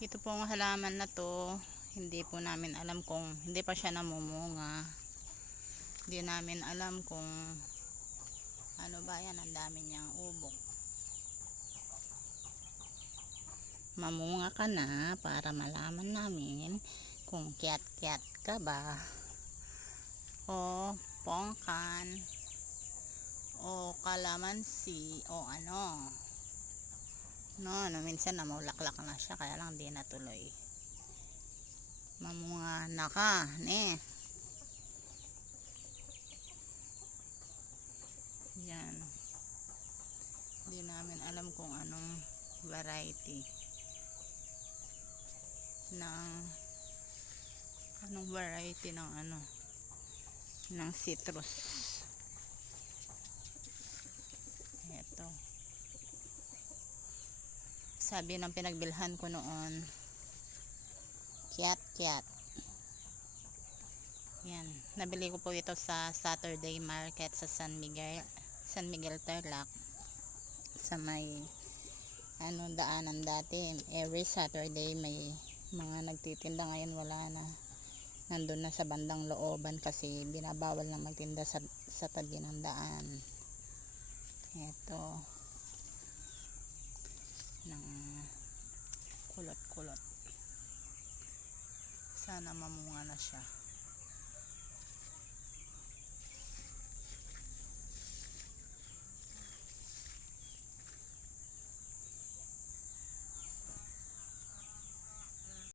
Ito pong halaman na to, hindi po namin alam kung hindi pa siya namumunga. Hindi namin alam kung ano ba yan, ang dami niyang ubok. Mamunga ka na para malaman namin kung kiat-kiat ka ba o pongkan o kalamansi o ano. No, minsan namulaklak na siya kaya lang di natuloy. Mamunga na ka, ne. Yan. Hindi namin alam kung anong variety ng citrus. Ito. Sabi ng pinagbilhan ko noon, kiat-kiat. Yan. Nabili ko po ito sa Saturday market sa San Miguel Tarlac. Sa may daanan dati. Every Saturday may mga nagtitinda, ngayon wala na. Nandun na sa bandang looban kasi binabawal na magtinda sa tabi ng daan. Ito. Ng kulot-kulot. Sana mamunga na siya.